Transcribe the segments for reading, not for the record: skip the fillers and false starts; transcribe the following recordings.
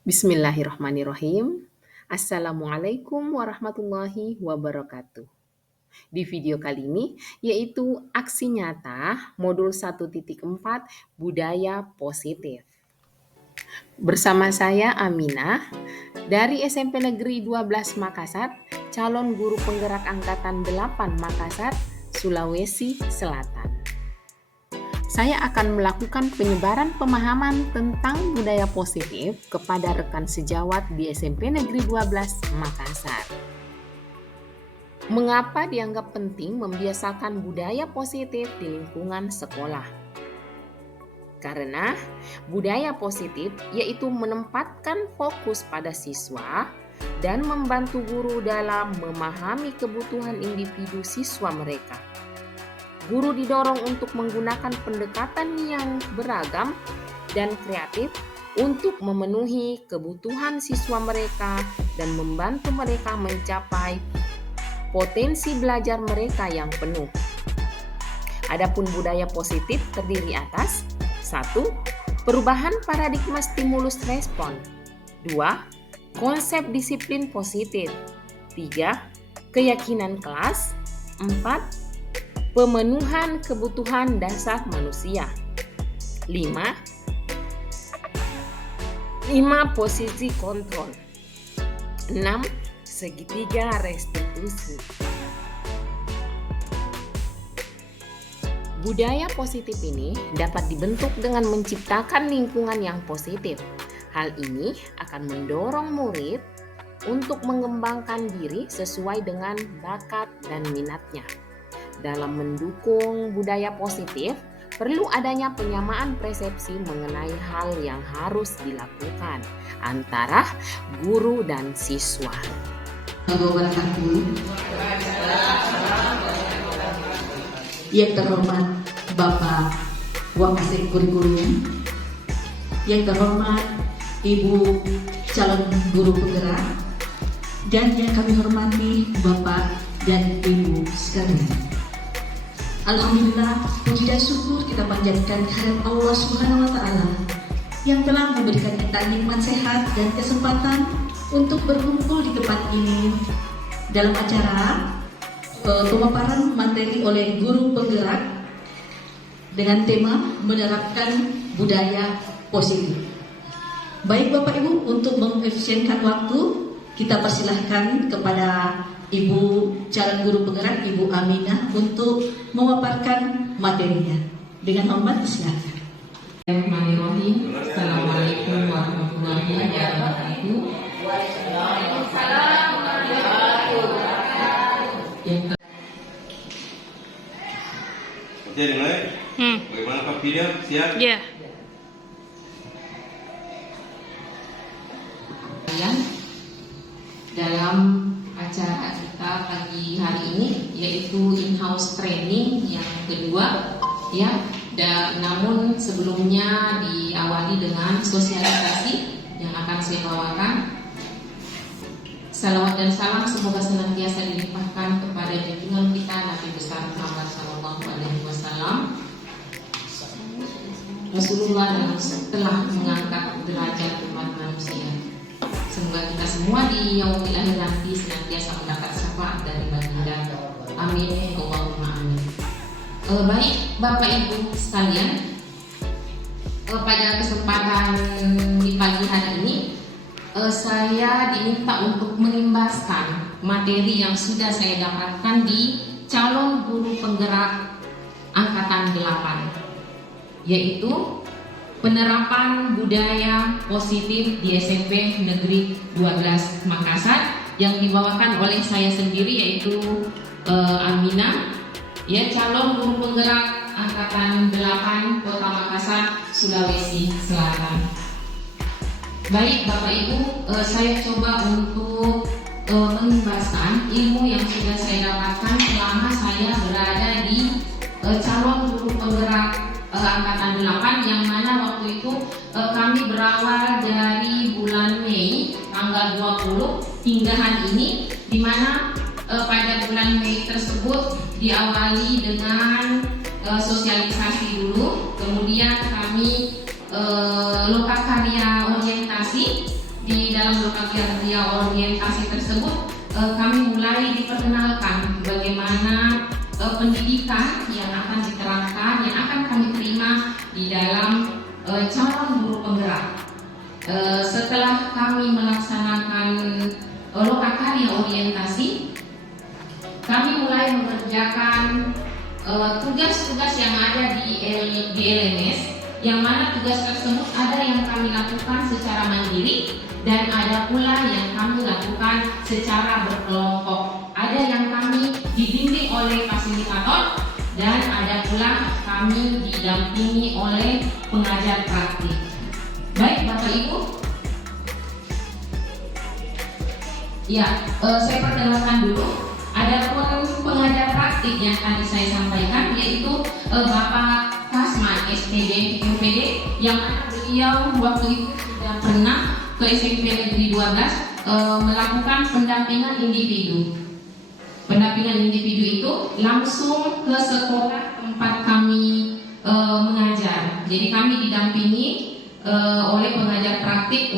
Bismillahirrahmanirrahim. Assalamualaikum warahmatullahi wabarakatuh. Di video kali ini yaitu aksi nyata modul 1.4 budaya positif. Bersama saya Aminah dari SMP Negeri 12 Makassar, calon guru penggerak angkatan 8 Makassar, Sulawesi Selatan. Saya akan melakukan penyebaran pemahaman tentang budaya positif kepada rekan sejawat di SMP Negeri 12 Makassar. Mengapa dianggap penting membiasakan budaya positif di lingkungan sekolah? Karena budaya positif yaitu menempatkan fokus pada siswa dan membantu guru dalam memahami kebutuhan individu siswa mereka. Guru didorong untuk menggunakan pendekatan yang beragam dan kreatif untuk memenuhi kebutuhan siswa mereka dan membantu mereka mencapai potensi belajar mereka yang penuh. Adapun budaya positif terdiri atas 1. Perubahan paradigma stimulus respon. 2. Konsep disiplin positif. 3. Keyakinan kelas. 4. Pemenuhan kebutuhan dasar manusia. 5. Posisi kontrol. 6. Segitiga restitusi. Budaya positif ini dapat dibentuk dengan menciptakan lingkungan yang positif. Hal ini akan mendorong murid untuk mengembangkan diri sesuai dengan bakat dan minatnya. Dalam mendukung budaya positif, perlu adanya penyamaan persepsi mengenai hal yang harus dilakukan antara guru dan siswa. Yang terhormat Bapak Wakasek Kurikulum, yang terhormat Ibu calon guru penggerak, dan yang kami hormati Bapak dan Ibu sekalian. Alhamdulillah, puji dan syukur kita panjatkan kehadirat Allah Subhanahu wa Ta'ala yang telah memberikan kita nikmat sehat dan kesempatan untuk berkumpul di tempat ini dalam acara pemaparan materi oleh guru penggerak dengan tema menerapkan budaya positif. Baik Bapak Ibu, untuk mengefisienkan waktu, kita persilahkan kepada Ibu calon guru penggerak, Ibu Aminah, untuk memaparkan materinya. Dengan hormat silakan. Bismillahirrahmanirrahim. Assalamualaikum warahmatullahi wabarakatuh. Waalaikumsalam warahmatullahi wabarakatuh. Oke, mulai. Bagaimana Pak Fida? Siap? Ya. Dalam acara kita pagi hari ini yaitu in-house training yang kedua ya, namun sebelumnya diawali dengan sosialisasi yang akan saya bawakan. Salawat dan salam semoga senantiasa dilimpahkan kepada junjungan kita Nabi besar Muhammad SAW, Rasulullah yang telah mengangkat derajat umat manusia. Semoga kita semua di yaumil akhir nanti senantiasa mendapat syafaat dari baginda. Amin. Allahumma amin. Baik Bapak Ibu sekalian, pada kesempatan di pagi hari ini saya diminta untuk mengimbaskan materi yang sudah saya dapatkan di calon guru penggerak angkatan 8, yaitu penerapan budaya positif di SMP Negeri 12 Makassar yang dibawakan oleh saya sendiri yaitu Aminah, ya, calon guru penggerak angkatan 8 Kota Makassar, Sulawesi Selatan. Baik Bapak Ibu, saya coba untuk mengimbaskan ilmu yang sudah saya dapatkan selama saya berada di calon guru penggerak angkatan 8, yang mana waktu itu kami berawal dari bulan Mei tanggal 20 hingga hari ini, di mana pada bulan Mei tersebut diawali dengan sosialisasi dulu, kemudian kami lokakarya orientasi, di dalam lokalia orientasi tersebut kami mulai diperkenalkan bagaimana pendidikan yang akan diterapkan, yang akan kami terima di dalam calon guru penggerak. Setelah kami melaksanakan lokalia orientasi, kami mulai mengerjakan tugas-tugas yang ada di LMS, yang mana tugas tersebut ada yang kami lakukan secara mandiri dan ada pula yang kami lakukan secara berkelompok. Ada yang kami dibimbing oleh fasilitator dan ada pula kami didampingi oleh pengajar praktik. Baik Bapak Ibu, ya saya perkenalkan dulu. Ada pun pengajar praktik yang tadi saya sampaikan, yaitu Bapak Kasman SPD MPD, yang beliau waktu itu sudah pernah ke SMP Negeri 12 melakukan pendampingan individu. Pendampingan individu itu langsung ke sekolah tempat kami mengajar. Jadi kami didampingi oleh pengajar praktik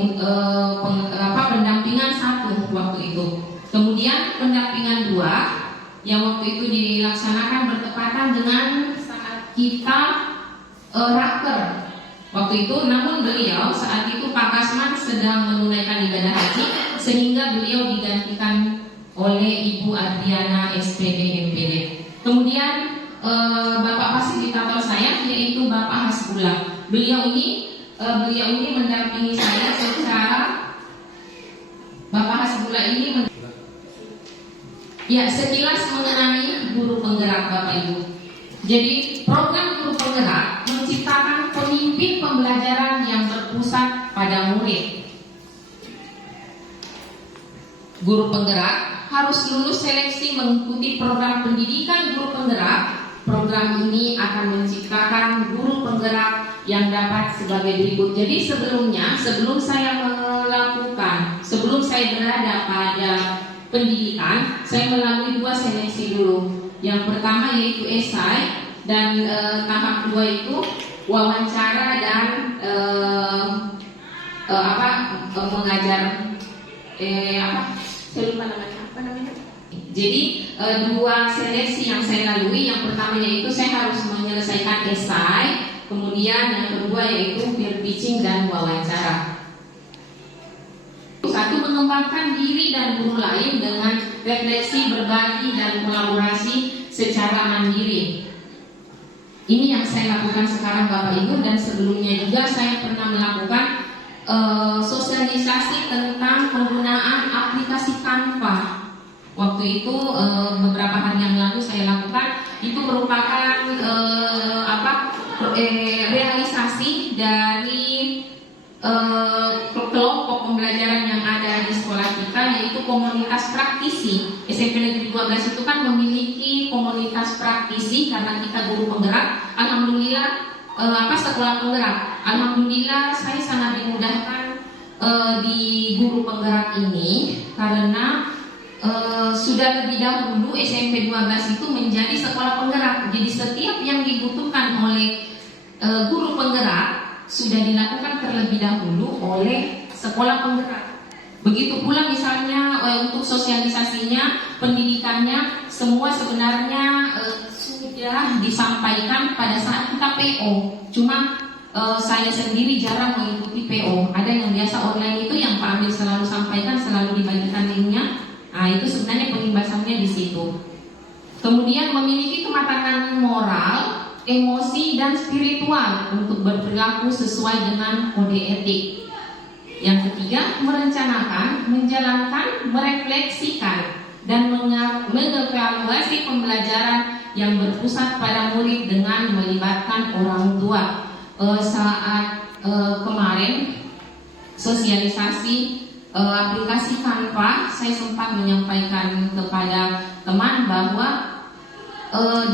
pendampingan 1 waktu itu. Kemudian pendampingan 2 yang waktu itu dilaksanakan bertepatan dengan saat kita raker waktu itu, namun beliau saat itu Pak Kasman sedang menunaikan ibadah haji sehingga beliau digantikan oleh Ibu Adriana SPD MPD. Kemudian Bapak fasilitator saya yaitu Bapak Hasbullah. Beliau ini mendampingi saya secara Bapak Hasbullah ini ya sekilas mengenai guru penggerak Bapak Ibu. Jadi program guru penggerak menciptakan pemimpin pembelajaran yang berpusat pada murid. Guru penggerak harus lulus seleksi mengikuti program pendidikan guru penggerak. Program ini akan menciptakan guru penggerak yang dapat sebagai berikut. Jadi sebelum saya berada pada pendidikan, saya melalui 2 seleksi dulu. Yang pertama yaitu esai dan tahap 2 itu wawancara dan mengajar saya lupa namanya. Jadi 2 seleksi yang saya lalui, yang pertama yaitu saya harus menyelesaikan esai, kemudian yang kedua yaitu peer teaching dan wawancara. 1. Mengembangkan diri dan guru lain dengan refleksi, berbagi, dan kolaborasi secara mandiri. Ini yang saya lakukan sekarang Bapak Ibu, dan sebelumnya juga saya pernah melakukan sosialisasi tentang penggunaan aplikasi Canva. Waktu itu beberapa hari yang lalu saya lakukan, itu merupakan realisasi dari kelompok pembelajaran yang ada di sekolah kita, yaitu komunitas praktisi. SMP Negeri 12 itu kan memiliki komunitas praktisi karena kita guru penggerak. Alhamdulillah sekolah penggerak. Alhamdulillah saya sangat dimudahkan di guru penggerak ini karena sudah lebih dahulu SMP 12 itu menjadi sekolah penggerak. Jadi setiap yang dibutuhkan oleh guru penggerak sudah dilakukan terlebih dahulu oleh sekolah penggerak. Begitu pula misalnya untuk sosialisasinya, pendidikannya, semua sebenarnya sudah disampaikan pada saat kita PO. Cuma saya sendiri jarang mengikuti PO. Ada yang biasa online itu yang Pak Amir selalu sampaikan, selalu dibagikan linknya. Nah, itu sebenarnya pengimbasannya di situ. Kemudian memiliki kematangan moral, emosi, dan spiritual untuk berperilaku sesuai dengan kode etik. Yang ketiga, merencanakan, menjalankan, merefleksikan, dan mengevaluasi pembelajaran yang berpusat pada murid dengan melibatkan orang tua. Saat kemarin sosialisasi aplikasi Canva, saya sempat menyampaikan kepada teman bahwa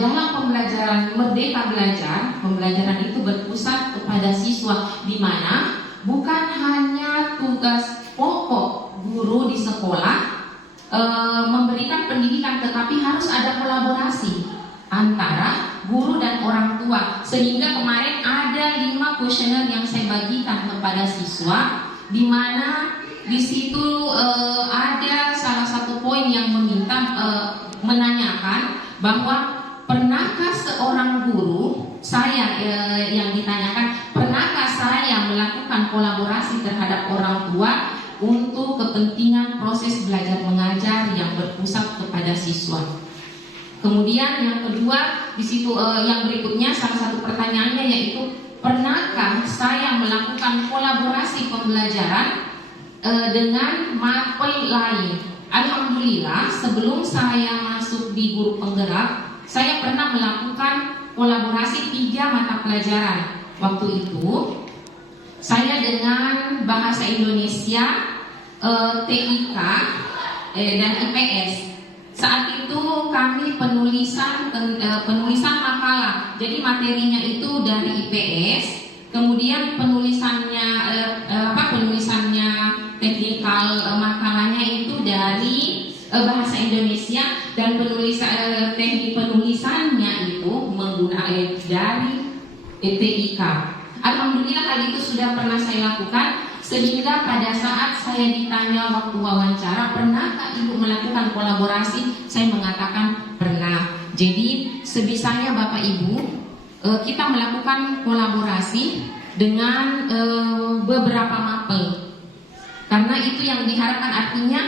dalam pembelajaran Merdeka Belajar, pembelajaran itu berpusat kepada siswa, di mana bukan hanya tugas pokok guru di sekolah memberikan pendidikan, tetapi harus ada kolaborasi antara guru dan orang tua. Sehingga kemarin ada 5 kuesioner yang saya bagikan kepada siswa di mana di situ ada salah satu poin yang menanyakan bahwa pernahkah seorang guru, saya yang ditanyakan, pernahkah saya melakukan kolaborasi terhadap orang tua untuk kepentingan proses belajar mengajar yang berpusat kepada siswa. Kemudian yang kedua di situ yang berikutnya salah satu pertanyaannya yaitu pernahkah saya melakukan kolaborasi pembelajaran dengan mapel lain. Alhamdulillah sebelum saya masuk di guru penggerak saya pernah melakukan kolaborasi 3 mata pelajaran. Waktu itu saya dengan bahasa Indonesia, TIK dan IPS. Saat itu kami penulisan makalah. Jadi materinya itu dari IPS, kemudian penulisannya teknikal makalahnya itu dari bahasa Indonesia dan teknik penulisannya itu menggunakan dari TIK. Alhamdulillah hal itu sudah pernah saya lakukan, sehingga pada saat saya ditanya waktu wawancara, pernahkah ibu melakukan kolaborasi? Saya mengatakan pernah. Jadi sebisanya Bapak Ibu, kita melakukan kolaborasi dengan beberapa mapel, karena itu yang diharapkan, artinya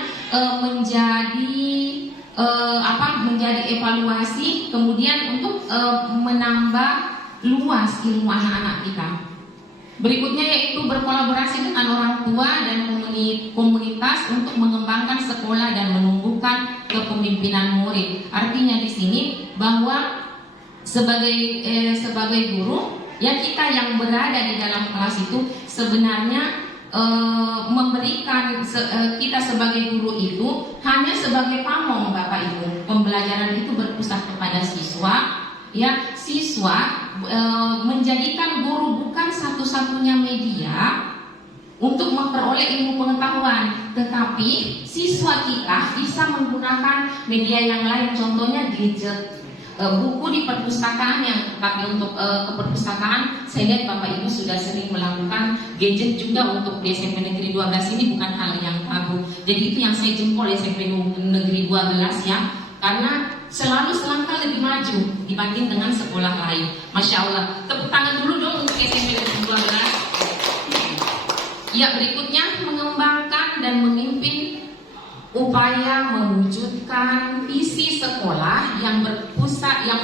menjadi evaluasi, kemudian untuk menambah luas ilmu anak-anak kita. Berikutnya yaitu berkolaborasi dengan orang tua dan komunitas untuk mengembangkan sekolah dan menumbuhkan kepemimpinan murid. Artinya di sini bahwa sebagai guru, ya kita yang berada di dalam kelas itu sebenarnya memberikan kita sebagai guru itu hanya sebagai pamong, Bapak Ibu. Pembelajaran itu berpusat kepada siswa. Ya, siswa menjadikan guru bukan satu-satunya media untuk memperoleh ilmu pengetahuan, tetapi siswa kita bisa menggunakan media yang lain, contohnya gadget, buku di perpustakaan tapi untuk keperpustakaan saya lihat Bapak Ibu sudah sering melakukan gadget juga untuk di SMP Negeri 12 ini bukan hal yang tabu. Jadi itu yang saya jempol SMP Negeri 12 ya, karena selalu selangkah lebih maju dibanding dengan sekolah lain. Masya Allah, tepuk tangan dulu dong untuk SMP Negeri 12. Ya, berikutnya mengembangkan dan memimpin upaya mewujudkan visi sekolah yang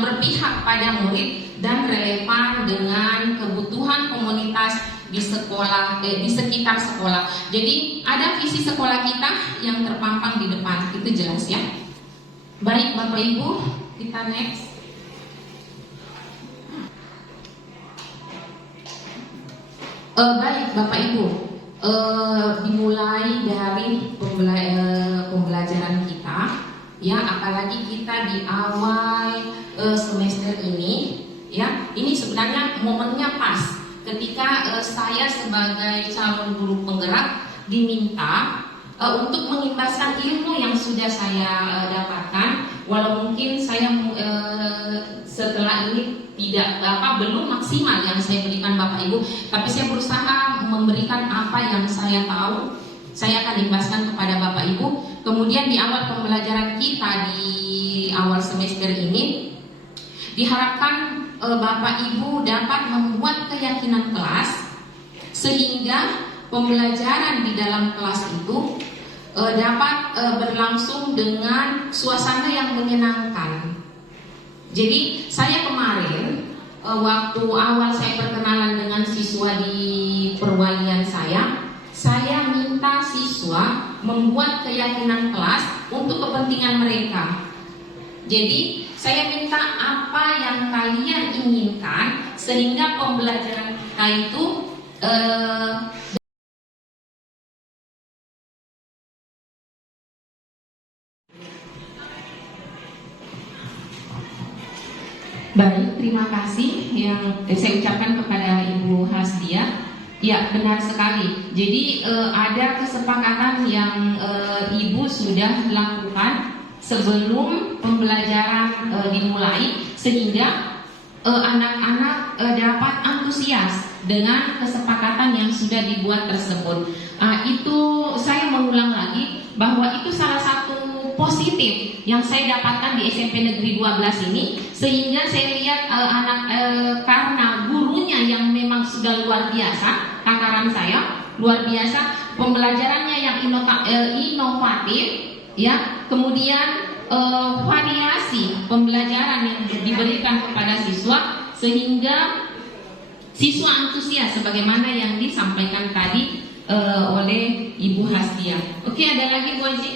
berpihak pada murid dan relevan dengan kebutuhan komunitas di sekolah, di sekitar sekolah. Jadi ada visi sekolah kita yang terpampang di depan, itu jelas ya. Baik Bapak Ibu, kita next. Baik Bapak Ibu, dimulai dari pembelajaran kita, ya, apalagi kita di awal semester ini, ya, ini sebenarnya momennya pas ketika saya sebagai calon guru penggerak diminta untuk mengimbaskan ilmu yang sudah saya dapatkan, walau mungkin saya setelah ini belum maksimal yang saya berikan Bapak Ibu, tapi saya berusaha memberikan apa yang saya tahu, saya akan imbaskan kepada Bapak Ibu. Kemudian di awal pembelajaran kita di awal semester ini, diharapkan Bapak Ibu dapat membuat keyakinan kelas sehingga pembelajaran di dalam kelas itu dapat berlangsung dengan suasana yang menyenangkan. Jadi saya kemarin waktu awal saya perkenalan dengan siswa di perwalian saya minta siswa membuat keyakinan kelas untuk kepentingan mereka. Jadi saya minta apa yang kalian inginkan sehingga pembelajaran kita itu baik, terima kasih yang saya ucapkan kepada Ibu Hasdia. Ya, benar sekali. Jadi ada kesepakatan yang Ibu sudah lakukan sebelum pembelajaran dimulai, sehingga anak-anak dapat antusias dengan kesepakatan yang sudah dibuat tersebut. Itu saya mengulang lagi bahwa itu salah satu positif yang saya dapatkan di SMP Negeri 12 ini, sehingga saya lihat karena gurunya yang memang sudah luar biasa, takaran saya luar biasa, pembelajarannya yang inovatif, ya, kemudian variasi pembelajaran yang diberikan kepada siswa sehingga siswa antusias sebagaimana yang disampaikan tadi oleh Ibu Hastia. Oke, ada lagi Bu Haji?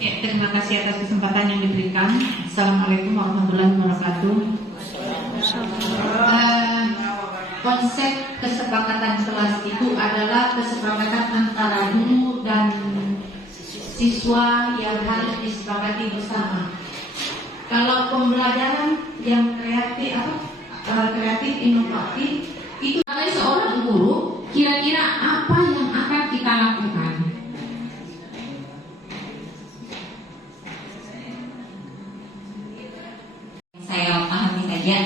Ya, terima kasih atas kesempatan yang diberikan. Assalamualaikum warahmatullahi wabarakatuh. Konsep kesepakatan kelas itu adalah kesepakatan antara guru dan siswa yang harus disepakati bersama. Kalau pembelajaran yang kreatif inovatif itu Sebagai seorang guru, kira-kira apa yang akan kita lakukan? Saya pahami saja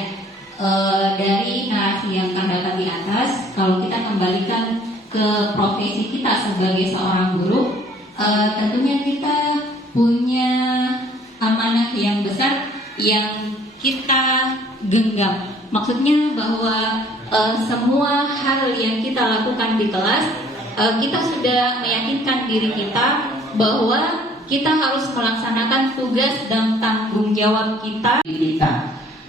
dari narasi yang terdapat di atas, kalau kita kembalikan ke profesi kita sebagai seorang guru, tentunya kita punya amanah yang besar yang kita genggam. Maksudnya bahwa semua hal yang kita lakukan di kelas, kita sudah meyakinkan diri kita bahwa kita harus melaksanakan tugas dan tanggung jawab kita.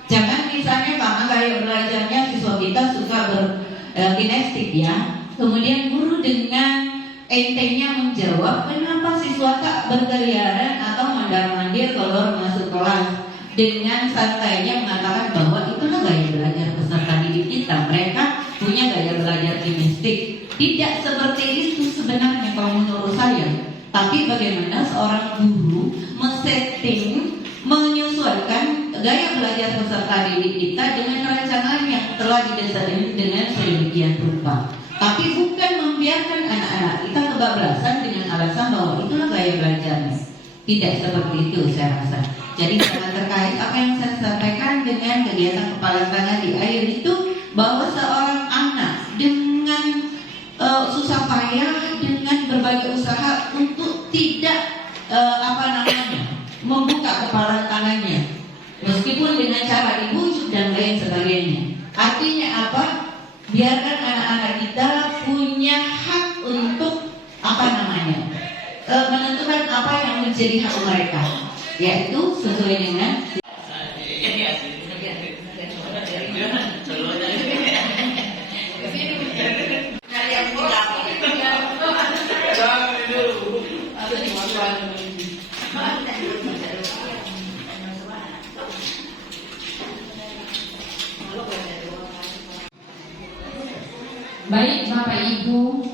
jangan misalnya karena gaya belajarnya siswa kita suka berkinestik ya, kemudian guru dengan entengnya menjawab, kenapa siswa tak berkeliaran atau mondar-mandir keluar masuk kelas, dengan santainya mengatakan bahwa itulah gaya belajar peserta didik kita, mereka punya gaya belajar kinestik. Tidak seperti itu sebenarnya kalau menurut saya. Tapi bagaimana seorang guru men-setting, menyesuaikan gaya belajar peserta didik kita dengan rancangan yang telah didesain dengan sedemikian rupa. Tapi bukan membiarkan anak-anak kita kebablasan dengan alasan bahwa itulah gaya belajarnya. Tidak seperti itu saya rasa. Jadi sangat terkait apa yang saya sampaikan dengan kegiatan kepala tangan di air itu, bahwa seorang anak dengan susah payah, dengan berbagai usaha untuk tidak membuka kepala tangannya, meskipun dengan cara dibujuk dan lain sebagainya. Artinya apa? Biarkan anak-anak kita punya hak untuk menentukan apa yang menjadi hak mereka, yaitu sesuai dengan Baik Bapak Ibu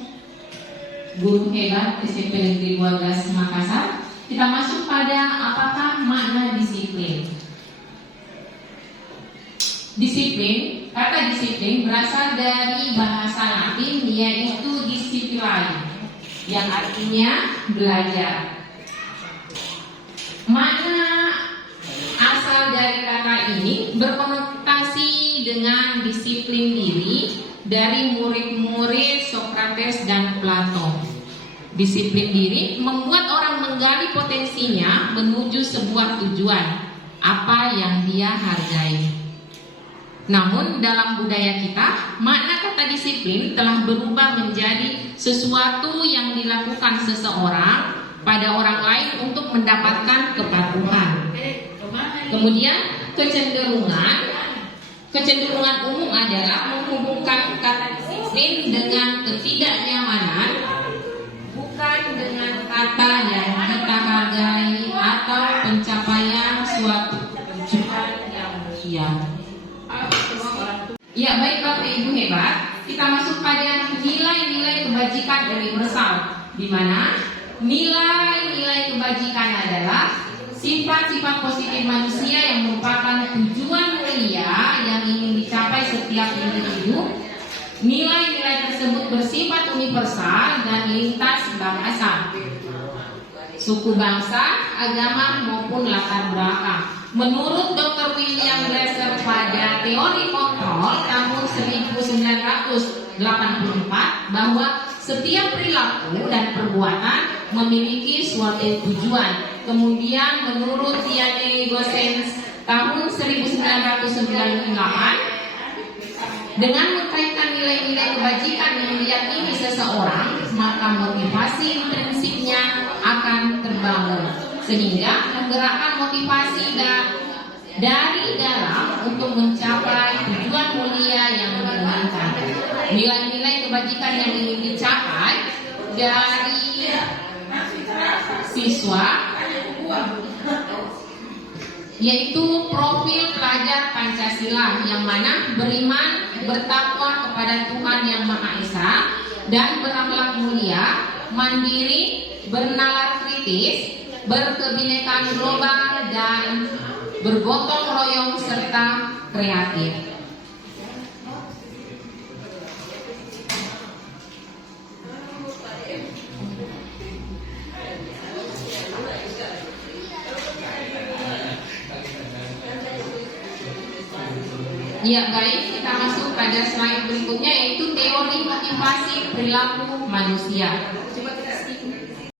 guru hebat SMP Negeri 12 Makassar, kita masuk pada apakah makna disiplin. Disiplin, kata disiplin berasal dari bahasa Latin yaitu discipline, yang artinya belajar. Makna asal dari kata ini berkonotasi dengan disiplin diri dari murid-murid Socrates dan Plato. Disiplin diri membuat orang menggali potensinya menuju sebuah tujuan, apa yang dia hargai. Namun dalam budaya kita, makna kata disiplin telah berubah menjadi sesuatu yang dilakukan seseorang pada orang lain untuk mendapatkan kepatuhan. Kemudian kecenderungan umum adalah menghubungkan kata disiplin dengan ketidaknyamanan, bukan dengan kata yang kita hargai atau pencapaian suatu tujuan yang mulia. Ya, baik Bapak Ibu hebat, kita masuk pada nilai-nilai kebajikan universal, di mana nilai-nilai kebajikan adalah sifat-sifat positif manusia yang merupakan tujuan mulia yang ingin dicapai setiap individu. Nilai-nilai tersebut bersifat universal dan lintas bahasa, suku bangsa, agama maupun latar belakang. menurut Dr. William Glasser pada teori kontrol tahun 1984 bahwa setiap perilaku dan perbuatan memiliki suatu tujuan. Kemudian menurut Diane Gosens tahun 1998, dengan mengkaitkan nilai-nilai kebajikan yang diyakini seseorang, maka motivasi intrinsipnya akan terbangun, sehingga menggerakkan motivasi dari dalam untuk mencapai tujuan mulia yang diinginkan. Nilai-nilai kebajikan yang ingin dicapai dari siswa yaitu profil pelajar Pancasila yang mana beriman, bertakwa kepada Tuhan Yang Maha Esa dan berakhlak mulia, mandiri, bernalar kritis, berkebinekaan global dan bergotong royong serta kreatif. Ya baik, kita masuk pada slide berikutnya yaitu teori motivasi perilaku manusia.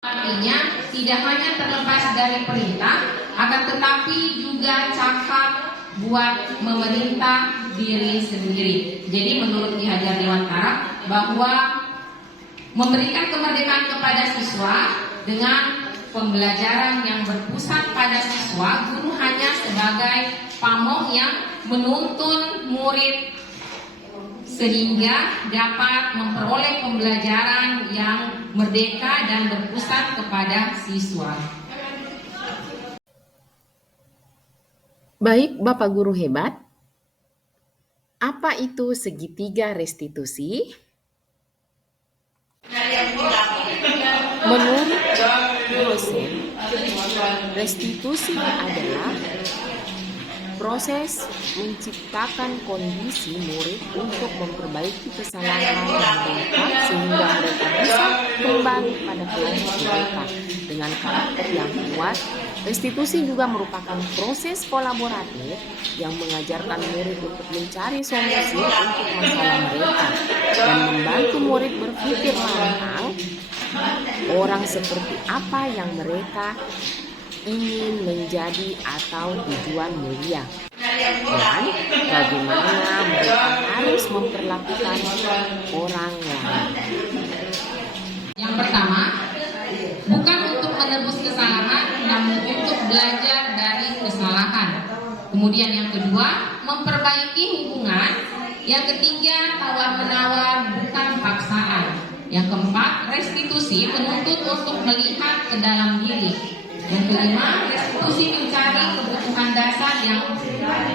Artinya tidak hanya terlepas dari perintah, akan tetapi juga cakap buat memerintah diri sendiri. Jadi menurut Ki Hajar Dewantara bahwa memberikan kemerdekaan kepada siswa dengan pembelajaran yang berpusat pada siswa, guru hanya sebagai pamong yang menuntun murid sehingga dapat memperoleh pembelajaran yang merdeka dan berpusat kepada siswa. Baik, Bapak Guru hebat. Apa itu segitiga restitusi? Menurut dosen, restitusi adalah proses menciptakan kondisi murid untuk memperbaiki kesalahan mereka sehingga mereka bisa kembali pada kelompok mereka dengan karakter yang kuat. Restitusi juga merupakan proses kolaboratif yang mengajarkan murid untuk mencari solusi untuk masalah mereka dan membantu murid berpikir lantang orang seperti apa yang mereka ingin menjadi atau tujuan mulia, dan bagaimana mereka harus memperlakukan orang lain. Yang pertama, bukan untuk menebus kesalahan, namun untuk belajar dari kesalahan. Kemudian yang kedua, memperbaiki hubungan. Yang ketiga, tawar-menawar bukan paksaan. Yang keempat, restitusi menuntut untuk melihat ke dalam diri. Yang kelima, restitusi mencari kebutuhan dasar yang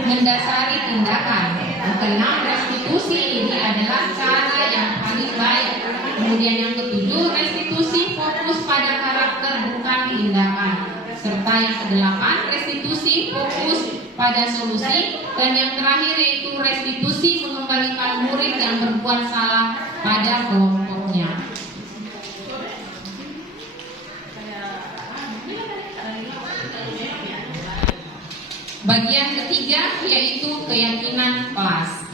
mendasari tindakan. Yang keenam, restitusi ini adalah cara yang paling baik. Kemudian yang ketujuh, restitusi fokus pada karakter bukan tindakan. Serta yang kedelapan, restitusi fokus pada solusi. Dan yang terakhir yaitu restitusi mengembalikan murid yang berbuat salah pada kelompoknya. Bagian ketiga yaitu keyakinan kelas.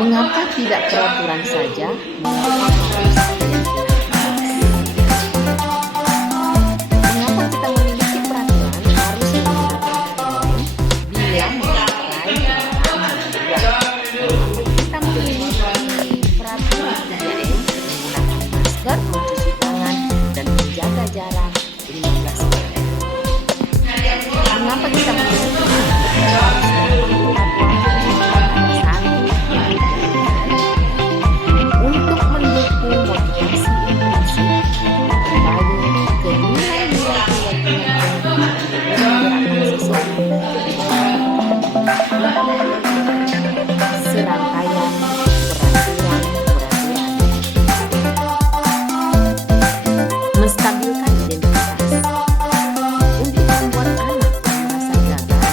Mengapa tidak peraturan saja? Mengapa kita memiliki peraturan harus menggunakan bila memakai kita memiliki peraturan 3M menggunakan masker, mencuci tangan, dan menjaga jarak 15 meter. Mengapa kita memiliki untuk mendukung motivasi intrinsik kembali ke nilai-nilai keyakinan serangkaian peraturan menstabilkan identitas untuk membuat anak yang merasa gagal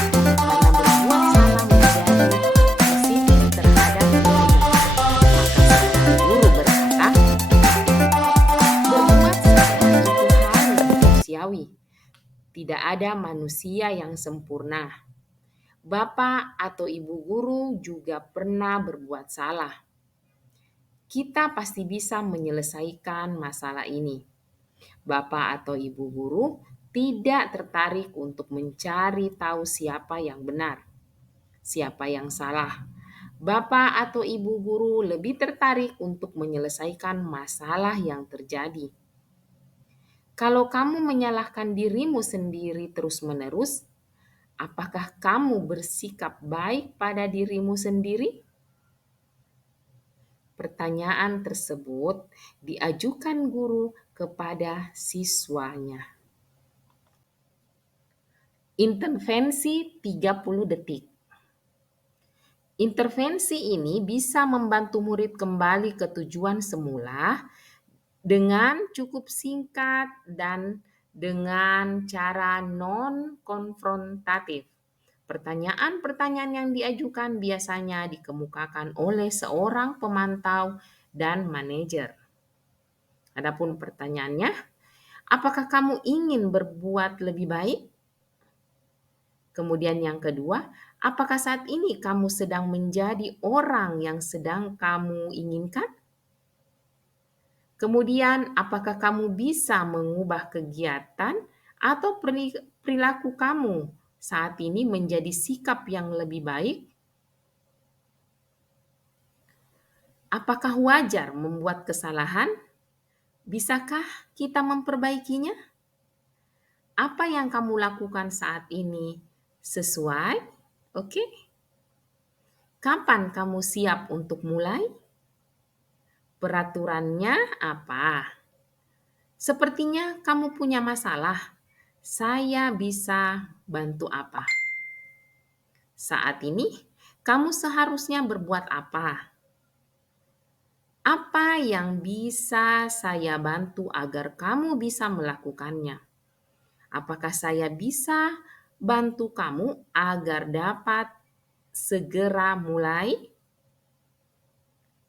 manusia yang sempurna. Bapak atau ibu guru juga pernah berbuat salah. Kita pasti bisa menyelesaikan masalah ini. Bapak atau ibu guru tidak tertarik untuk mencari tahu siapa yang benar, siapa yang salah. Bapak atau ibu guru lebih tertarik untuk menyelesaikan masalah yang terjadi. Kalau kamu menyalahkan dirimu sendiri terus-menerus, apakah kamu bersikap baik pada dirimu sendiri? Pertanyaan tersebut diajukan guru kepada siswanya. Intervensi 30 detik. Intervensi ini bisa membantu murid kembali ke tujuan semula dengan cukup singkat dan dengan cara non-konfrontatif. Pertanyaan-pertanyaan yang diajukan biasanya dikemukakan oleh seorang pemantau dan manajer. Adapun pertanyaannya, apakah kamu ingin berbuat lebih baik? Kemudian yang kedua, apakah saat ini kamu sedang menjadi orang yang sedang kamu inginkan? Kemudian, apakah kamu bisa mengubah kegiatan atau perilaku kamu saat ini menjadi sikap yang lebih baik? Apakah wajar membuat kesalahan? Bisakah kita memperbaikinya? Apa yang kamu lakukan saat ini sesuai? Oke? Kapan kamu siap untuk mulai? Peraturannya apa? Sepertinya kamu punya masalah. Saya bisa bantu apa? Saat ini, kamu seharusnya berbuat apa? Apa yang bisa saya bantu agar kamu bisa melakukannya? Apakah saya bisa bantu kamu agar dapat segera mulai?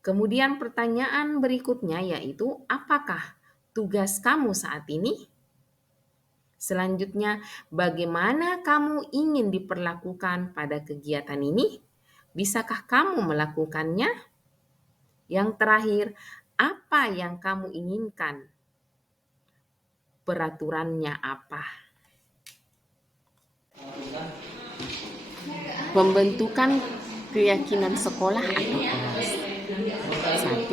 Kemudian pertanyaan berikutnya yaitu, apakah tugas kamu saat ini? Selanjutnya, bagaimana kamu ingin diperlakukan pada kegiatan ini? Bisakah kamu melakukannya? Yang terakhir, apa yang kamu inginkan? Peraturannya apa? Pembentukan keyakinan sekolah atau kelas. 1.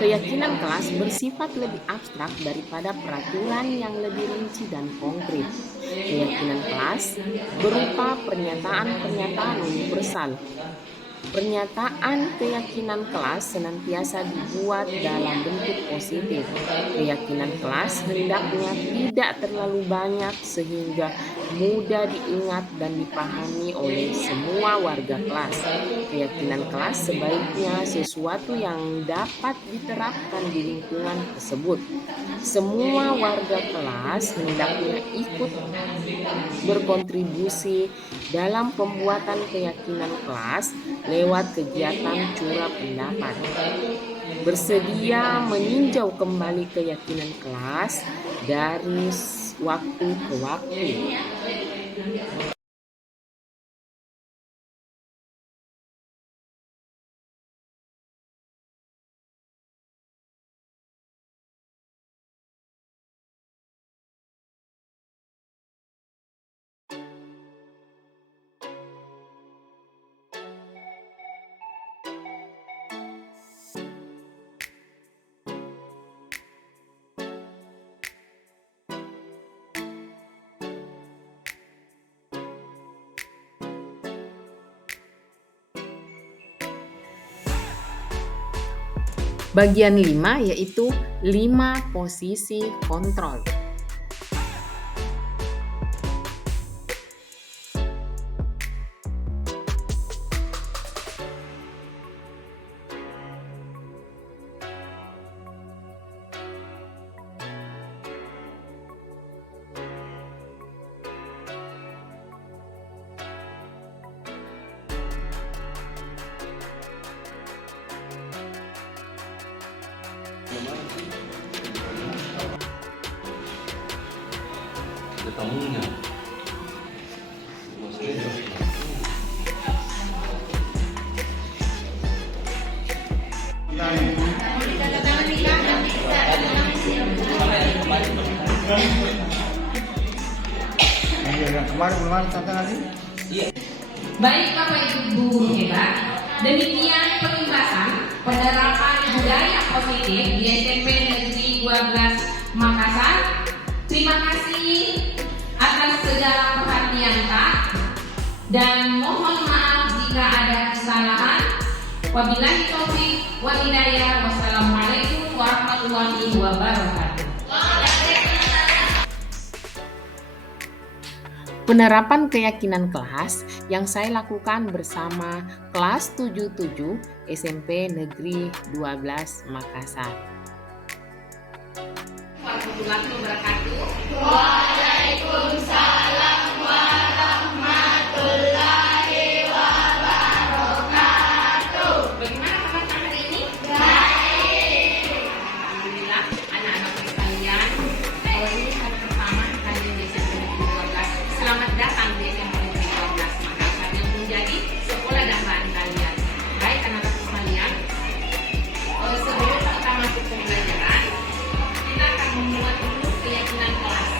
Keyakinan kelas bersifat lebih abstrak daripada peraturan yang lebih rinci dan konkret. Keyakinan kelas berupa pernyataan-pernyataan universal. Pernyataan keyakinan kelas senantiasa dibuat dalam bentuk positif. Keyakinan kelas hendaknya tidak terlalu banyak sehingga mudah diingat dan dipahami oleh semua warga kelas. Keyakinan kelas sebaiknya sesuatu yang dapat diterapkan di lingkungan tersebut. Semua warga kelas hendaknya ikut berkontribusi dalam pembuatan keyakinan kelas lewat kegiatan curah pendapat. Bersedia meninjau kembali keyakinan kelas dari waktu ke waktu. Bagian 5 yaitu 5 posisi kontrol. Ketemunya yang kemarin belum ada tantangan ini. Baik Bapak Ibu guru hebat, demikian penjelasan penerapan budaya positif di SMP Negeri 12 Makassar. Terima kasih atas segala perhatian Kak, dan mohon maaf jika ada kesalahan. Wabillahi taufiq wal hidayah. Wassalamualaikum warahmatullahi wabarakatuh. Penerapan keyakinan kelas yang saya lakukan bersama kelas 77 SMP Negeri 12 Makassar. Warahmatullahi wabarakatuh. Waalaikumsalam warahmatullahi wabarakatuh. Bagaimana kabar hari ini? Baik. Alhamdulillah, anak-anak sekalian, ini hari pertama kalian di SMP Negeri 12. Selamat datang di SMP Negeri 12 Makassar yang menjadi sekolah dambaan kalian. Baik anak-anak sekalian, sebelum kita masuk ke pembelajaran, kita akan membuat dulu keyakinan kelas.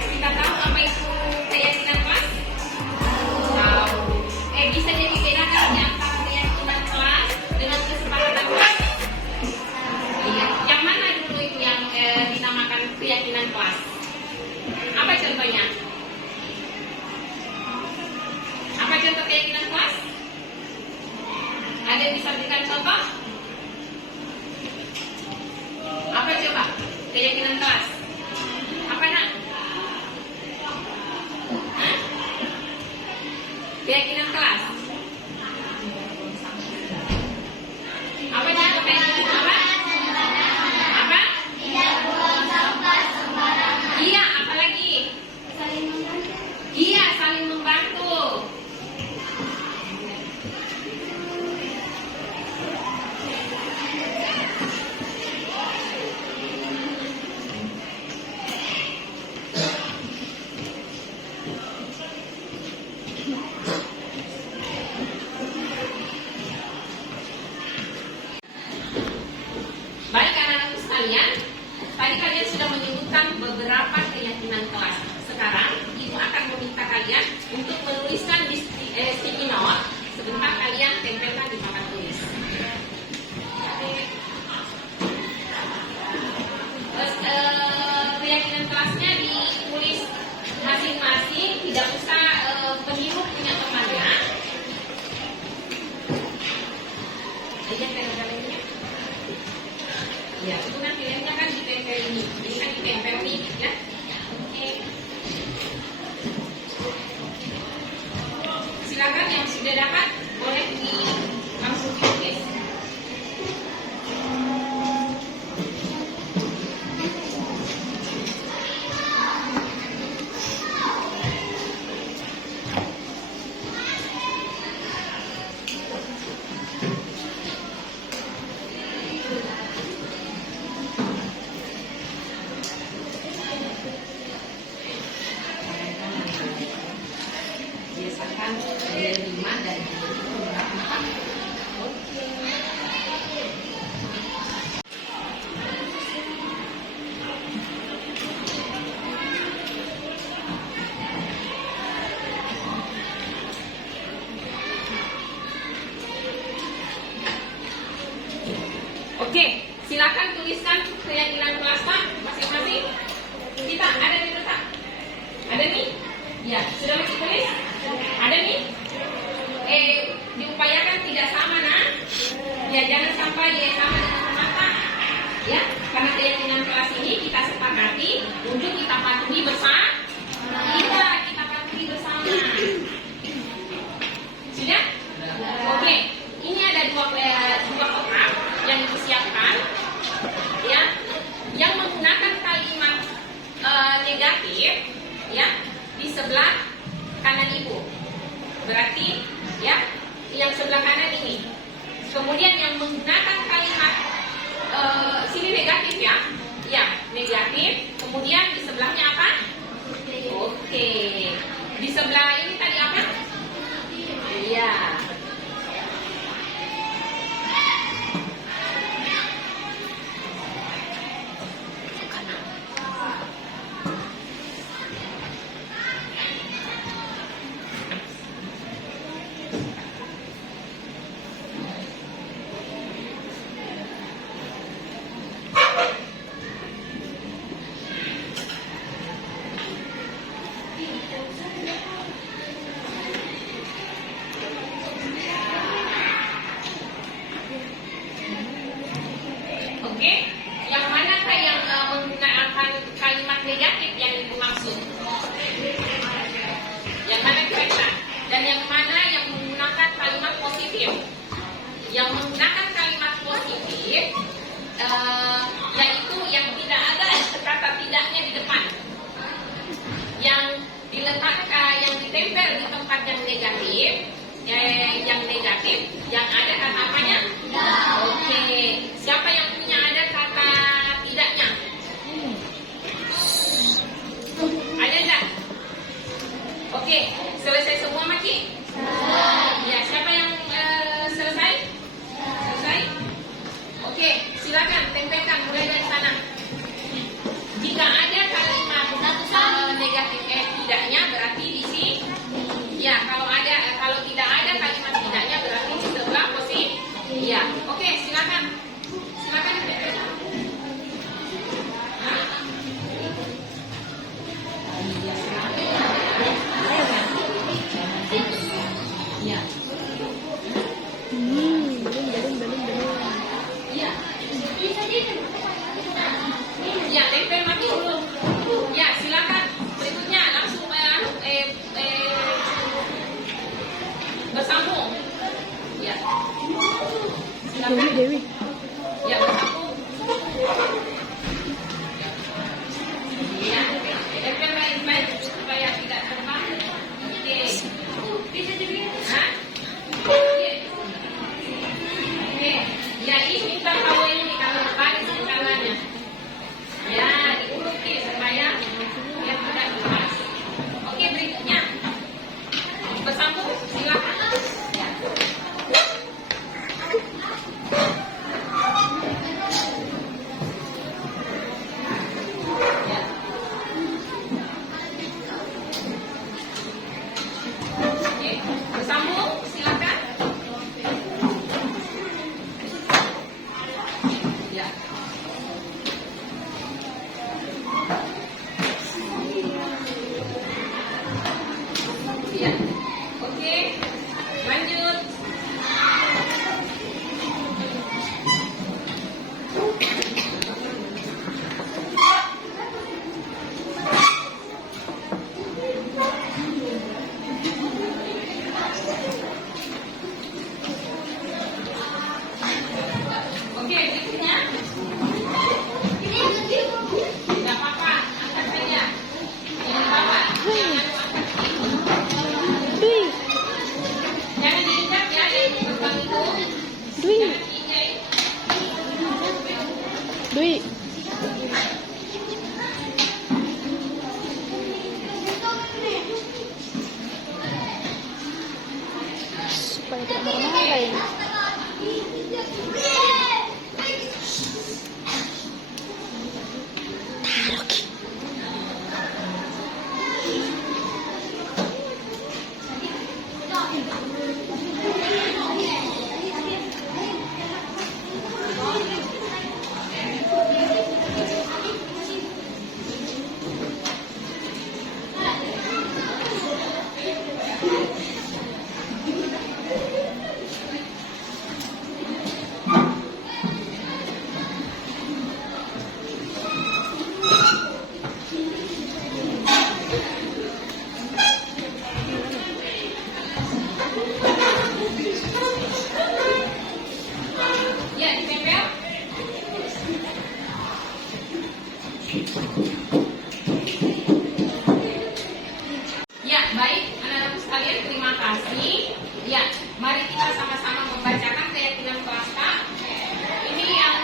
Kita tahu apa itu keyakinan kelas? Tahu. Bisa jadi bedakan ya antara keyakinan kelas dengan kesepakatan kelas? Iya. Yang mana dulu itu yang dinamakan keyakinan kelas? Apa contohnya? Apa contoh keyakinan kelas? Ada yang bisa berikan contoh? Apa coba keyakinan kelas? Apa nak? Hah? Keyakinan kelas? Apa contoh keyakinan apa? Apa? Tidak buang sampah sembarangan. Iya, apa lagi? Saling membantu. Iya, saling membantu. Baik anak-anak sekalian, tadi kalian sudah menyebutkan beberapa keyakinan kelas. Sekarang Ibu akan meminta kalian untuk menuliskan di sticky note. Sebentar kalian tempelkan di papan tulis. Keyakinan kelasnya ditulis masing-masing, tidak usah peniru punya temannya. Aja tempel-tempelnya. Ya, itu kan pilihannya kan ditempel ini. Ini kan ditempel nih, ya. Oke. Silakan yang sudah dapat boleh langsung ditulis. Biasakan dari 5 dan berapa? Oke. Oke, silakan tuliskan keyakinan kelas Pak masing-masing. Kita ada di mana? Ada nih? Ya, sudah masih tulis? Ada nih? Diupayakan tidak sama nah. Ya, jangan sampai sama dengan mata. Ya, karena keyakinan kelas ini kita sepakati untuk kita patuhi bersama. Iya, kita patuhi bersama. Sudah? Oke. Ini ada dua kotak yang disiapkan, ya, yang menggunakan kalimat negatif, ya, di sebelah kanan Ibu. Berarti, ya, yang sebelah kanan ini. Kemudian yang menggunakan kalimat sini negatif, ya, ya, negatif. Kemudian di sebelahnya apa? Oke. Di sebelah ini tadi apa? Iya. tempat yang negatif, yang ada kata apanya? Oke. Siapa yang punya ada kata tidaknya? Ada enggak? Oke, selesai semua Maki? Ya, siapa yang selesai? Selesai? Oke, silakan tempelkan mulai dari sana. Jika ada kalimat negatif tidaknya berarti di sini. Ya, kalau tidak ada kalimat tidaknya berarti sebelah positif. Ya, oke, silakan. Silakan tempelkan. Ya. Ya, tempel mati dulu. Ya, silakan. Berikutnya langsung bersambung. Ya. Silakan. Dewi. Ya, bersambung. Ya, tempel baik-baik supaya tidak terbang. Oke. Hah? Oke. Oke. Ya, ini minta tahu ini kalau baris caranya. Ya, diuruti supaya dia tidak lepas. Oke, berikutnya bersambung, silakan. Ya. Ya. Oke, bersambung, silakan. Ya. Ya, oke, lanjut. Oke, berikutnya. Tidak apa-apa, angkat saja. Ini apa? Jangan diinjak ya, yang terbang itu. Jangan diinjak. Dwi. Supaya tidak marah-marah ya. Ya, ditempel. Ya, baik anak-anakku sekalian, terima kasih. Ya, mari kita sama-sama membacakan keyakinan Praska. Ini yang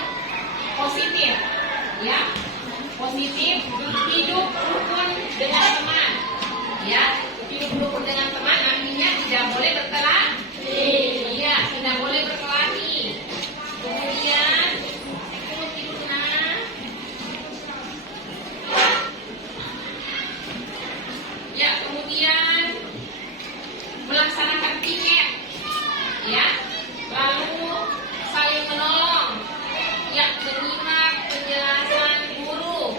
positif, ya. Positif, hidup rukun dengan teman. Ya, hidup rukun dengan teman artinya tidak boleh berkelahi. Iya, tidak boleh berkelahi. Kemudian ya, kemudian melaksanakan piket, ya, lalu saling menolong, ya, menyimak penjelasan guru,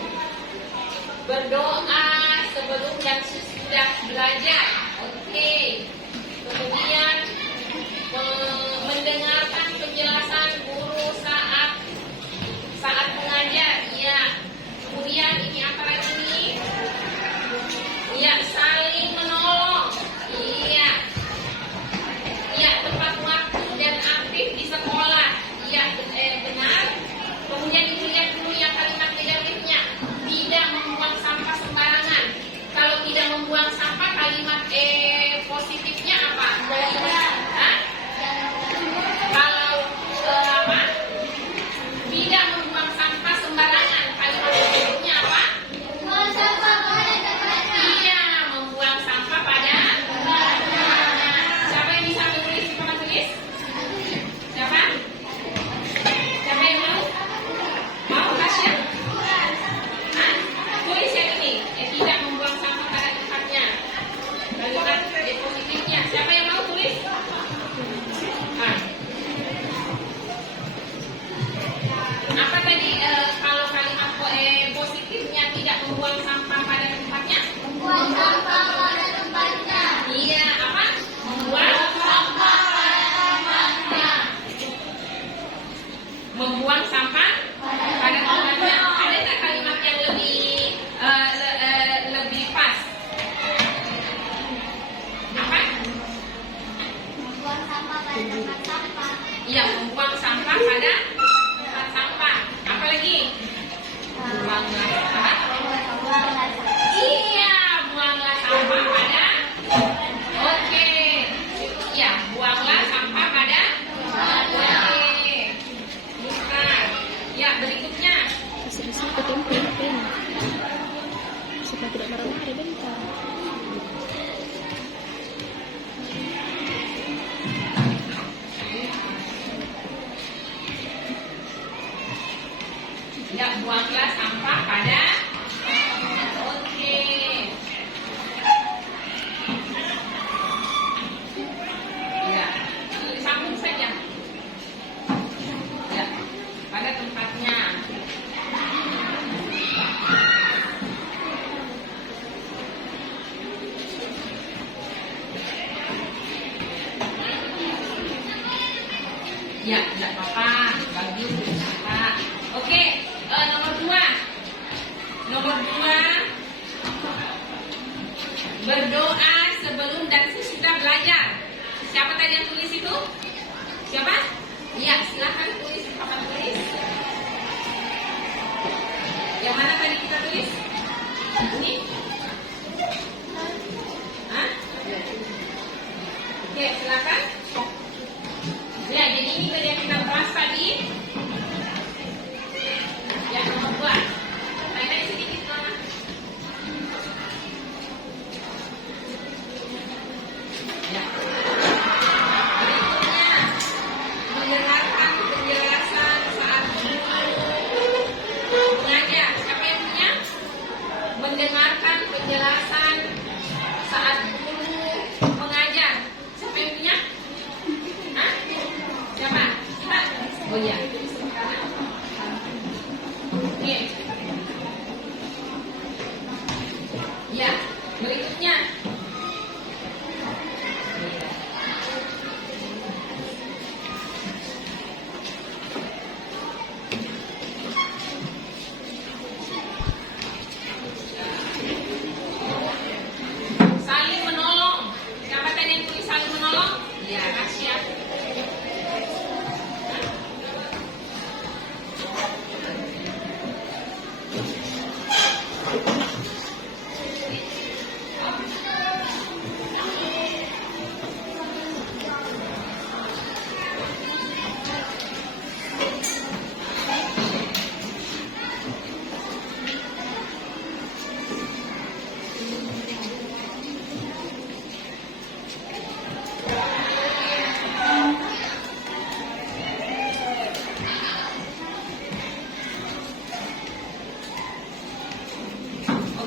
berdoa sebelum dan sesudah belajar, oke. Kemudian mendengarkan penjelasan guru saat mengajar, ya. Kemudian ini apa lagi nih? Ya, saling menolong, iya. Ya, tepat waktu dan aktif di sekolah, ya, benar. Kemudian dilihat dulu ya kalimat negatifnya, tidak membuang sampah sembarangan. Kalau tidak membuang sampah, kalimat Iya, membuang sampah pada tempat sampah. Apa lagi? Buanglah sampah. Iya, buanglah sampah pada. Oke. Iya, buanglah sampah pada. Oke. Bukan. Ya, berikutnya. Bisa ketimpa-timpa supaya tidak marah-marah bentar. Ya, buanglah sampah pada. Oke. Ya, disambung saja. Ya, pada tempatnya. Ya, tidak apa-apa. Bagus, Pak. Oke, nomor 2. Nomor 2. Berdoa sebelum dan sesudah belajar. Siapa tadi yang tulis itu? Siapa? Iya, silakan tulis. Papan tulis. Yang mana tadi kita tulis? Ini? Hah? Oke, silakan. Ya, jadi ini tadi yang kita bahas tadi. Ya, nomor 2. Naik sedikit, Mama. Ya. Berikutnya, mendengarkan penjelasan saat mengajar. Siapa yang punya? Mendengarkan penjelasan saat guru mengajar. Siapa yang punya? Hah? Siapa? Kita? Oh iya. Oke. Ya, berikutnya. Saling menolong. Siapa tadi yang tulis saling menolong? Ya, Rasya.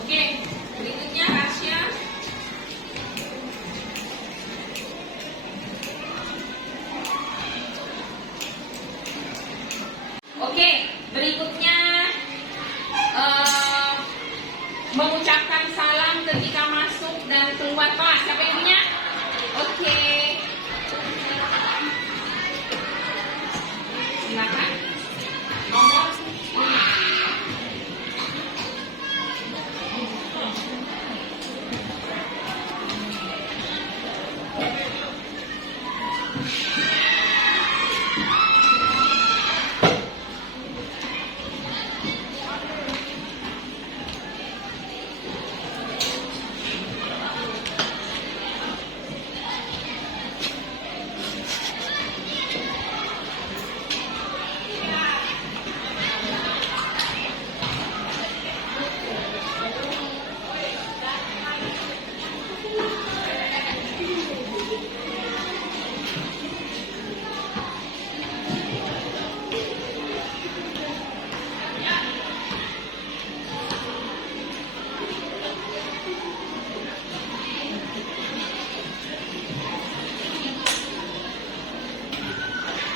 Oke, berikutnya Rasya. Oke, berikutnya mengucapkan salam ketika masuk dan keluar kelas. Siapa yang punya? Oke. Silakan. Nomor 5.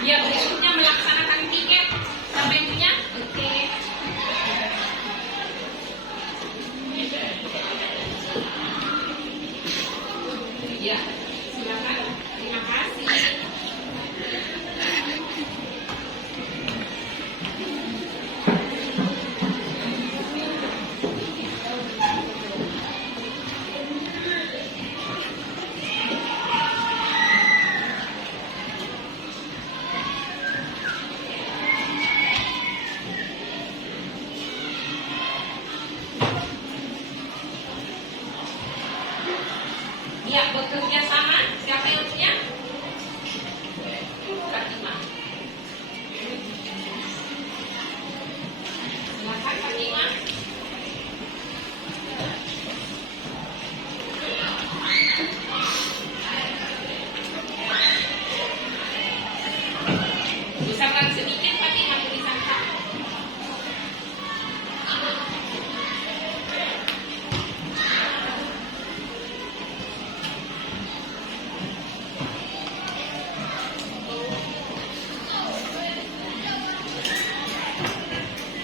Ya, berikutnya melaksanakan piket. Siapa yang punya? Oke. Ya, silakan. Terima kasih. Ya, bekerja sama. Siapa yang punya? Fatima. Silakan Fatima. Misalkan sedikit Fatima tulisan kamu.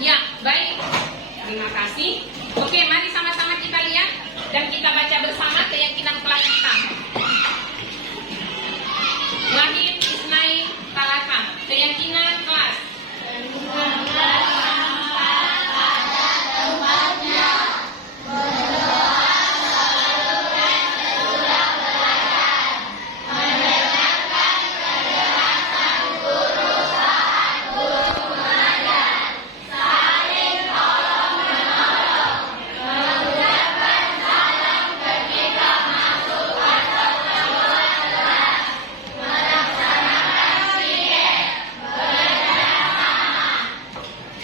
Ya, baik. Terima kasih. Oke, mari sama-sama kita lihat dan kita baca bersama keyakinan kelas kita. Wahid Isnai Talata. Keyakinan kelas.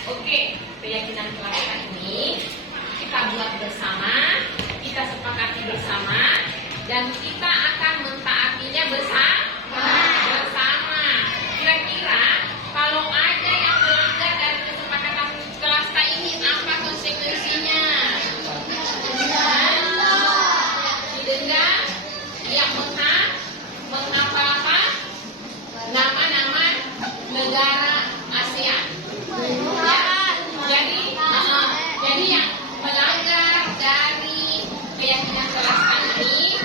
Oke, keyakinan kelas ini kita buat bersama, kita sepakati bersama, dan kita akan mentaatinya bersama. Kira-kira kalau ada yang melanggar dari kesepakatan kelas ini, apa konsekuensinya? Didenda, yang mengapa nama-nama negara ASEAN. Jadi yang melanggar dari keyakinan kelas ini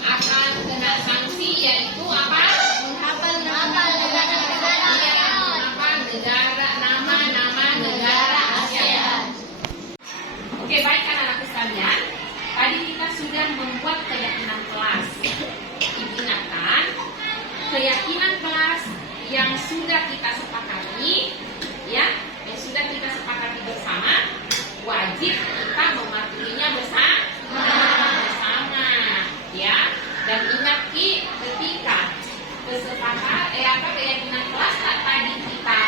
akan kena sanksi, yaitu apa? Menghafal nama negara ASEAN. Oke, baik anak-anakku sekalian. Tadi kita sudah membuat keyakinan kelas. Ingatkan keyakinan kelas yang sudah kita sepakati, ya, yang sudah kita sepakati bersama, wajib kita mematuhinya bersama, ya. Dan ingat ketika keyakinan kelas tadi kita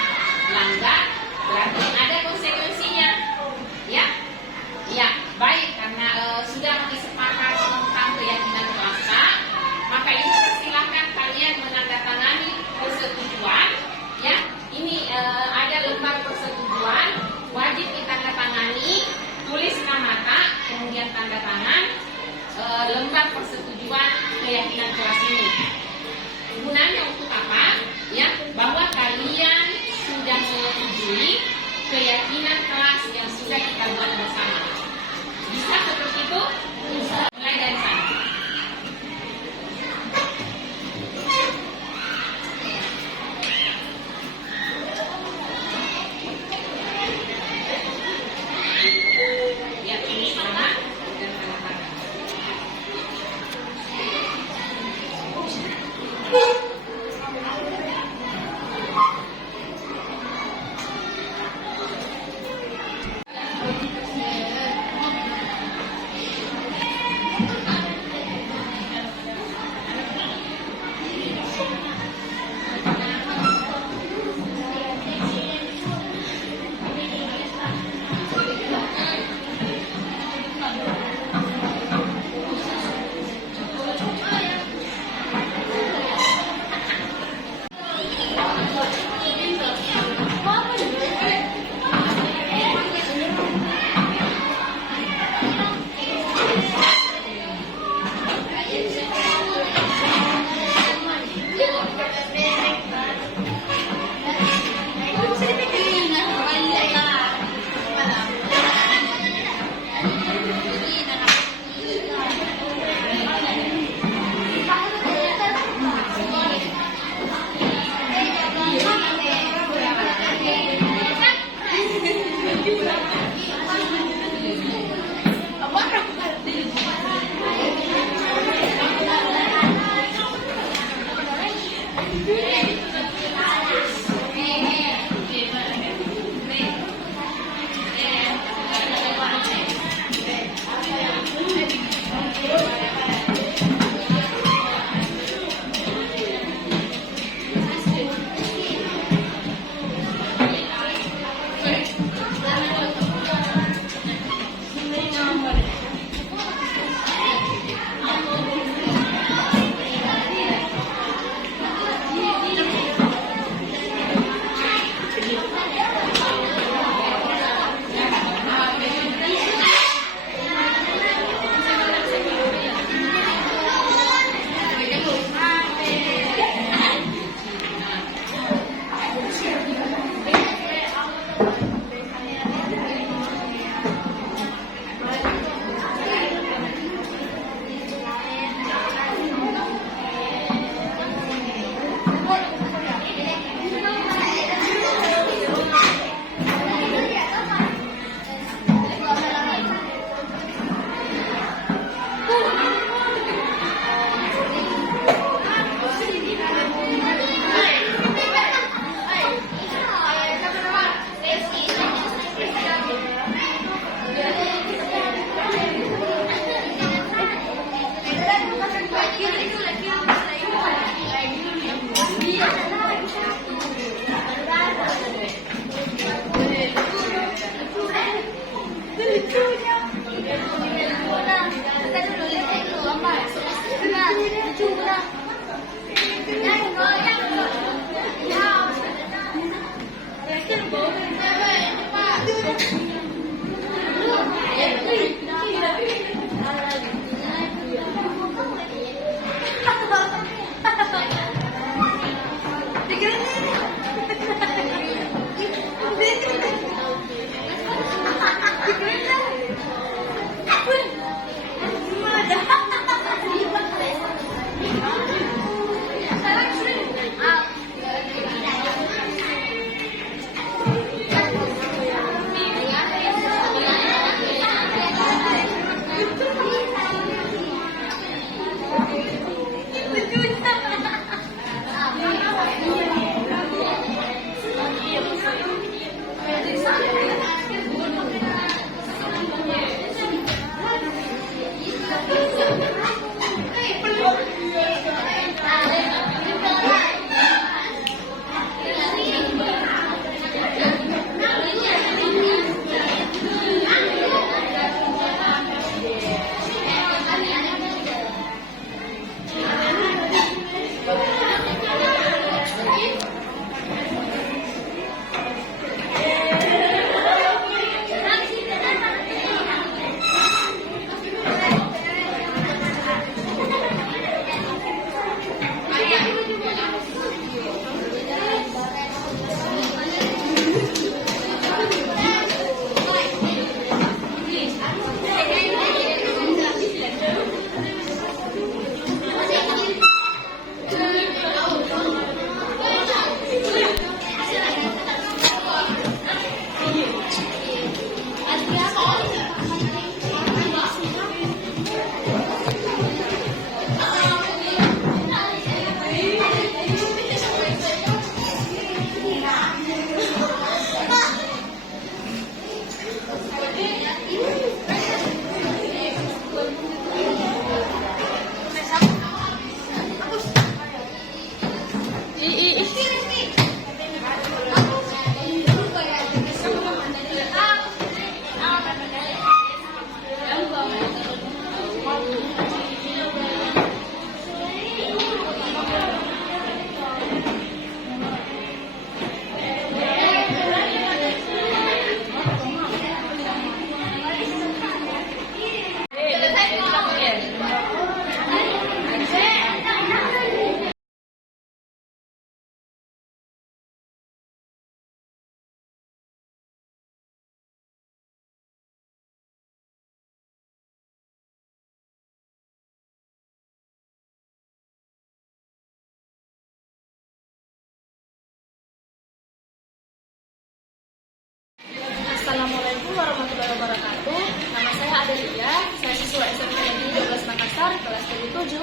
langgar, berarti ada konsekuensinya, ya. Ya, baik, karena sudah disepakati tentang keyakinan kelas, maka ini persilahkan kalian menandatangani persetujuan, ya. Ini ada lembar persetujuan, wajib ditandatangani, tulis nama kak, kemudian tanda tangan, lembar persetujuan keyakinan kelas ini. Gunanya untuk apa? Ya, bahwa kalian sudah menyetujui keyakinan kelas yang sudah kita buat bersama. Bisa seperti itu? Bisa. Mulai dari sana. Ya, ini sama dan tanda tangan. Assalamualaikum warahmatullahi wabarakatuh. Nama saya Adelia, saya siswa SMP Negeri 12 Makassar, kelas 7.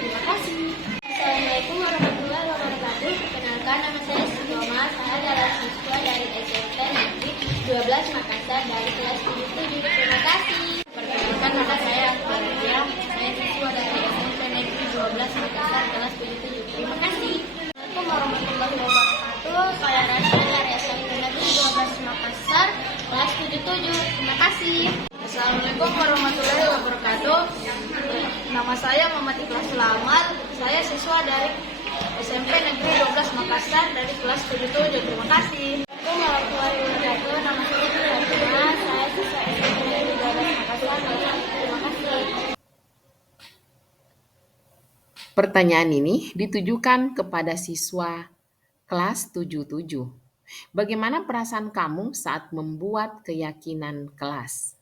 Terima kasih. Assalamualaikum warahmatullahi wabarakatuh. Perkenalkan, nama saya Sugoma. Saya adalah siswa dari SMP Negeri 12 Makassar dari kelas 7. Terima kasih. Perkenalkan, nama saya Adelia, saya siswa dari SMP Negeri 12 Makassar, kelas 7. Terima kasih. Assalamualaikum warahmatullahi wabarakatuh. Saya Rasya dari SMP Negeri 12 Makassar, kelas 7. Terima kasih. Assalamualaikum warahmatullahi wabarakatuh. Nama saya Muhammad Ikhlas Selamat. Saya siswa dari SMP Negeri 12 Makassar dari kelas 7. Terima kasih. Assalamualaikum warahmatullahi wabarakatuh. Nama saya Fatima. Saya siswa SMP Negeri 12 Makassar, kelas 7. Terima kasih. Pertanyaan ini ditujukan kepada siswa kelas 77. Bagaimana perasaan kamu saat membuat keyakinan kelas?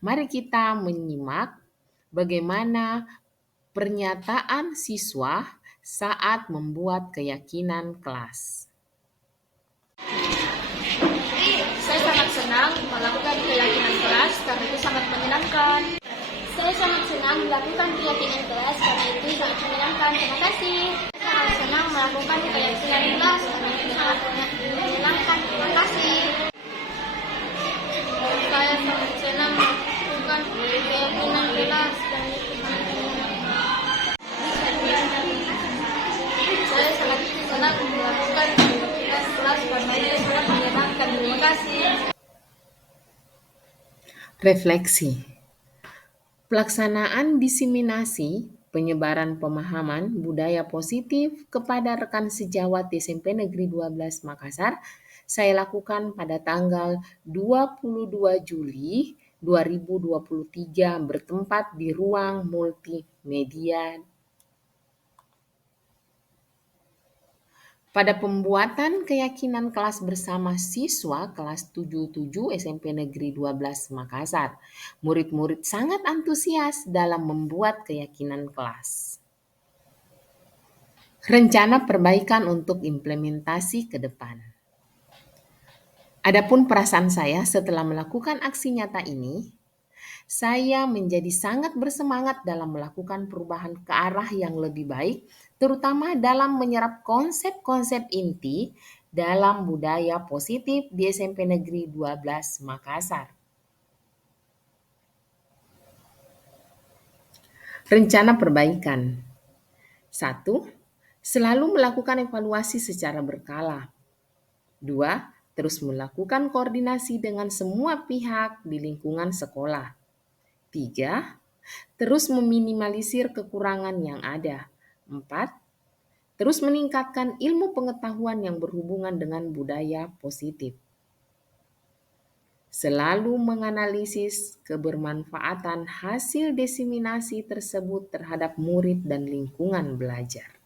Mari kita menyimak bagaimana pernyataan siswa saat membuat keyakinan kelas. Saya sangat senang melakukan keyakinan kelas karena itu sangat menyenangkan. Saya sangat senang melakukan keyakinan kelas karena itu sangat menyenangkan. Terima kasih. Saya sangat senang melakukan keyakinan kelas karena itu sangat menyenangkan. Terima kasih. Saya sangat senang melakukan keyakinan kelas karena itu sangat menyenangkan. Refleksi. Pelaksanaan diseminasi penyebaran pemahaman budaya positif kepada rekan sejawat SMP Negeri 12 Makassar saya lakukan pada tanggal 22 Juli 2023 bertempat di ruang multimedia. Pada pembuatan keyakinan kelas bersama siswa kelas 77 SMP Negeri 12 Makassar, murid-murid sangat antusias dalam membuat keyakinan kelas. Rencana perbaikan untuk implementasi ke depan. Adapun perasaan saya setelah melakukan aksi nyata ini, saya menjadi sangat bersemangat dalam melakukan perubahan ke arah yang lebih baik, terutama dalam menyerap konsep-konsep inti dalam budaya positif di SMP Negeri 12 Makassar. Rencana perbaikan. 1. Selalu melakukan evaluasi secara berkala. 2. Terus melakukan koordinasi dengan semua pihak di lingkungan sekolah. 3. Terus meminimalisir kekurangan yang ada. 4. Terus meningkatkan ilmu pengetahuan yang berhubungan dengan budaya positif. Selalu menganalisis kebermanfaatan hasil diseminasi tersebut terhadap murid dan lingkungan belajar.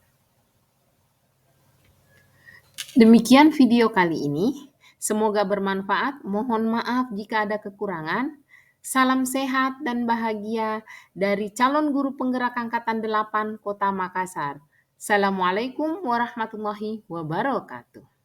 Demikian video kali ini. Semoga bermanfaat. Mohon maaf jika ada kekurangan. Salam sehat dan bahagia dari calon guru penggerak Angkatan 8 Kota Makassar. Assalamualaikum warahmatullahi wabarakatuh.